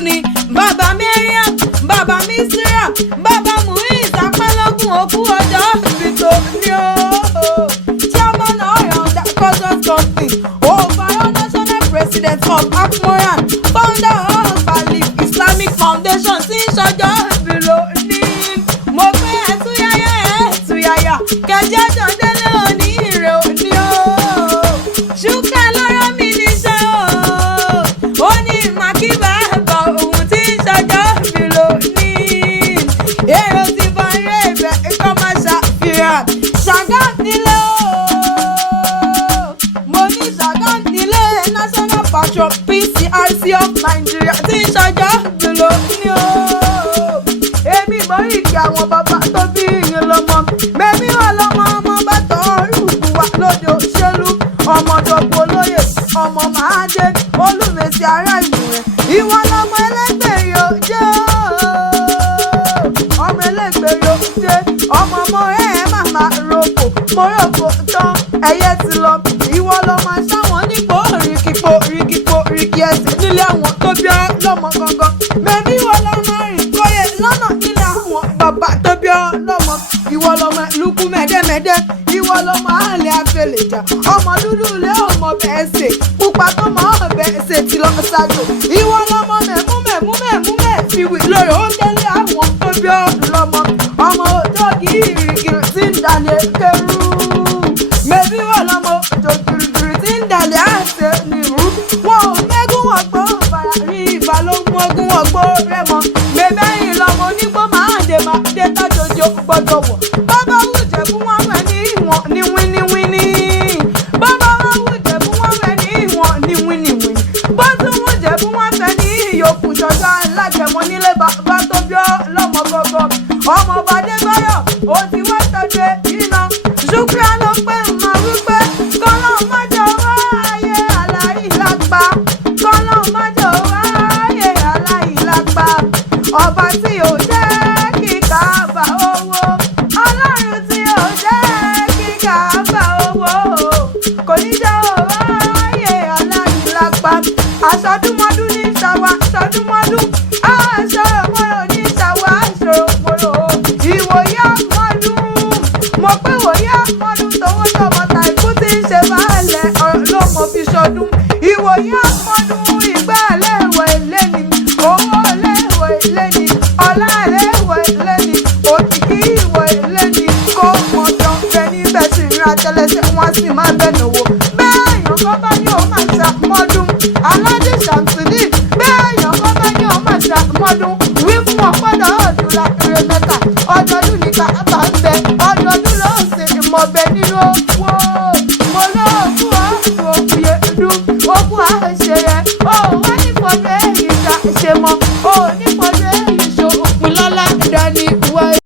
ni bàbá Mariam bàbá Misira bàbá Muiz apẹ́lógún òkú ọjọ́ ìbìtò ni ó. Chairman Oyanda Customs Company overall national president of Akmoran founder of Alif Islamic Foundation tí ń ṣọjọ́ ìbìlò ní. Mo fẹ́ ẹ̀túyáyá kẹjẹ́ jọ̀dẹ́lé òní ìrè òní o. Ṣúkẹ́ lọ́rọ́ mi níṣẹ́ o. Ó ní màkìbá ẹ̀bọ̀ òun tí ń ṣọjọ́ ìbìlò ní. Èrò ti bọ eré ibẹ̀ ikọ́ máa ṣàfihàn. Ṣàgám nílé o. Mo ní Ṣàgám nílé National Patron PCRC of Nigeria tí ń ṣọjọ́ ìbìlò ní o. Èmi mọ ìkí àwọn bàbá tó bí ìyẹn lọ́mọ. Mẹ́mí wà lọ́mọ ọmọ bàtọ̀ ìlú wa lóde òṣèlú. Ọmọ dọ̀gbọ̀ olóyè ọmọ máa dé olùmẹ̀sì ará ìlú rẹ̀. Ìwọ lọmọ ẹlẹ́gbẹ́ yóò jẹ́ ọmọ ẹlẹ́gbẹ́ yóò jẹ́ ọmọ ọmọ màmá rògbò mo rògbò tán ẹyẹ ti lọ. Ìwọ lọmọ sáwọn nípò ríkì ẹsẹ̀ nílé àwọn tó bí ọ lọ́mọ gangan. Mẹ́mí wà lọ́mọ rìn kóyè lọ́nà nílé àwọn bàbá tó bí ọ lọ́mọ. Ìwọ lọmọ lukú mẹ́dẹ́mẹ́dẹ́ ìwọ lọmọ àlẹ́ àfẹlẹ̀jà ọmọ dúdú ilé ọmọ bẹ́ẹ̀ ṣe pupa tó mọ bẹ́ẹ̀ ṣe ti lọ ṣáájú. Ìwọ lọmọ mẹ́mú mẹ́fìwì lórí ó délé àwọn tó bí ọ lọ́mọ. Ọmọ òjò gírígírí tí ń dalẹ̀ kẹrù. Mẹ́bí wà lọ́mọ òjò gírígírí tí ń dalẹ̀ àṣẹ nìrú. Wọn ò mẹ́gún ọgbọ́ bàrà rí ìbá ló mú ọgún ọgbọ́ rẹ̀ mọ́. Mẹ́bẹ́yìn lọmọ onígbó máa dé tájòjò gbọ́dọ̀ wọ̀. Bàbá wùjẹ̀ fún wọn wẹ̀ ní ìwọ̀n ní wíníwíní. Bàbá wọn wùjẹ̀ fún wọn wẹ̀ ní ìwọ̀n ní wíníwíní. Bó tún wùjẹ̀ fún wọn fẹ́ ní ìyókù ṣọjọ́ alájẹmọ nílé bàbá tó bí ọ lọ́mọ gọ́gọ́. Ọmọ Bàdé Báyọ̀ ó ti wá tọ́jú iná. Ṣúkúrà ló pé mọ̀ wípé kọ́lọ́ májọ wá ayé aláìlágbá. Kọ́lọ́ májọ wá ayé aláìlágbá. Ọba tí ò jẹ́ kíkà bá owó. Ọlọ́run tí ò jẹ́ kíkà bá owó. Kò ní jẹ́ òwá ayé aláìlágbá. Àṣọdúnmọ́dún ní ṣàwá ṣọdúnmọ́dún. Aṣọ òmòrò ní ṣàwá aṣọ òmòrò. Ìwòye àmọ́dún. Mo pé ìwòye àmọ́dún tówó tọmọ tàìkú tí ń ṣe báàlẹ̀ ló mọ̀ fi ṣọdún. Ìwòye àmọ́dún ìgbà ẹlẹ́wẹ̀ lẹ́ni. Owó ẹlẹ́wẹ̀ lẹ́ni. Ọlá ẹlẹ́wẹ̀ lẹ́ni. Òkìkí ìwẹ̀ lẹ́ni. Kó mọ̀jọ bẹ níbẹ̀ sì ń ra tẹ́lẹsẹ̀ wọ́n sì máa bẹ̀ nòwó. Bẹ́ẹ̀ yàn kọ́ bá ní òun máa ṣàmọ́dún. Aládé Ṣàmsùdín bẹ́ẹ̀ yàn kọ́ bá ní òun máa ṣàmọ́dún.